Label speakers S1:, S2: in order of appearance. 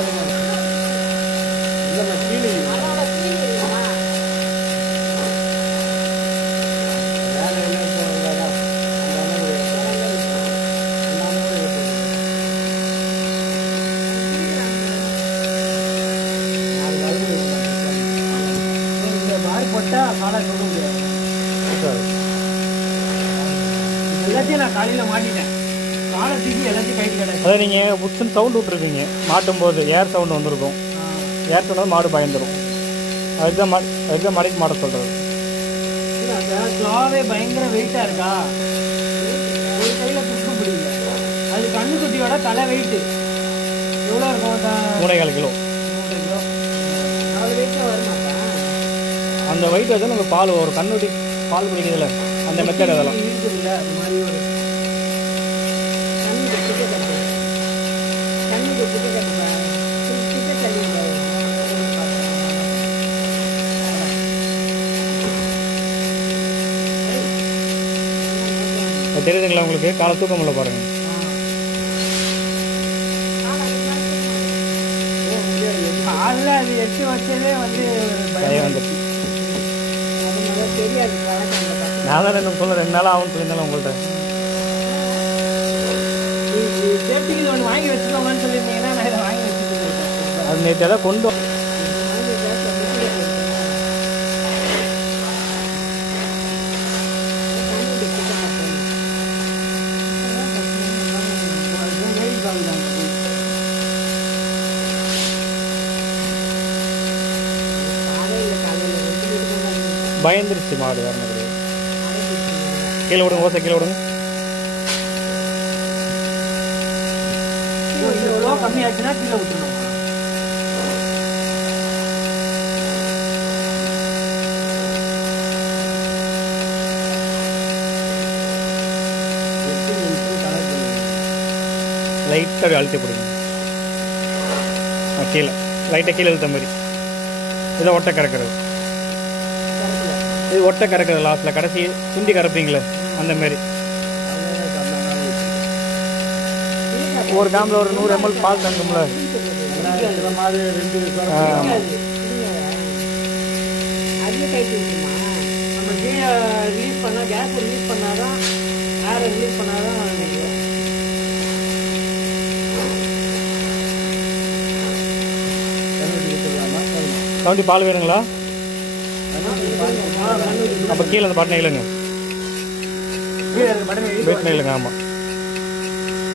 S1: வருங்க கீழே எல்லாத்தையும் நான் மாட்டிட்டேன். காலை தூக்கி எல்லாத்தையும் கைட்டு கிடக்கு
S2: அதை நீங்கள் புட்ஸ்ன்னு சவுண்ட் விட்ருக்கீங்க மாட்டும் போது ஏர் சவுண்ட் வந்திருக்கும். ஏர் சவுண்ட் மாடு பயந்துரும். அதுதான் மா அதுதான் மடைக்கு மாட சொல்கிறது
S1: ஸ்லாவே பயங்கர வெயிட்டா இருக்கா? ஒரு கையில குடிக்க முடியல அது கண்ணுக்குட்டியோட தலை வெயிட் எவ்வளோ இருக்கும்
S2: கிலோ
S1: மூணு கிலோ? வெயிட்டாக வருமாப்பா
S2: அந்த வயிற்று வந்து நமக்கு பால் ஒரு கண்ணுடி பால் குடிக்கிறதுல அந்த மெத்தட் அதெல்லாம்.
S1: இருக்குதுல்ல அது மாதிரி ஒரு
S2: தெரியுதுங்களா உங்களுக்கு? காலை தூக்க முடியல பாருங்கள்
S1: காலில் அது எட்டு வச்சதே வந்து
S2: பயம்
S3: அதனால தெரியாது
S2: நான் தான் ரெண்டு சொல்ல ரெண்டு நாள் ஆகும்னு சொல்லியிருந்தாலும் உங்கள்கிட்ட
S1: சேஃப்டிக்கு ஒன்று வாங்கி வச்சுக்கோங்கன்னு சொல்லியிருந்தீங்கன்னா நான் இதை வாங்கி போயிட்டேன்
S2: அது நேற்று எதாவது கொண்டு வ-
S3: வாங்கி ஏதாச்சும் முட்டில போட்டுக்கணும். கண்ணுக்கு கிட்ட கட்டணும். காலையில காலையில ரெண்டு பேருக்கு தான் இருக்கு.
S2: பயந்துருச்சு மாடு வேறு
S3: ஆரம்பிச்சிருங்க.
S2: கீழே விடுங்க ஓசை கீழே விடுங்க.
S1: கம்மியாச்சுன்னா கீழே விட்டுருணும்
S2: லைட்டாக அழுத்தி பிடிங்க. கீழே. லைட்டாக கீழே இழுத்த மாதிரி. இதை ஒட்டை கறக்கிறது. இது ஒட்டை கறக்கிறது லாஸ்ட்டில் கடைசி சுண்டி கறப்பீங்களே அந்த மாதிரி ஒரு காம்பில் ஒரு நூறு எம்எல் பால் தங்கும்ல. கவுண்டி பால் வேணுங்களா? அப்போ கீழே அந்த பட்டனை இல்லைங்க வெயிட் இல்லைங்க ஆமாம்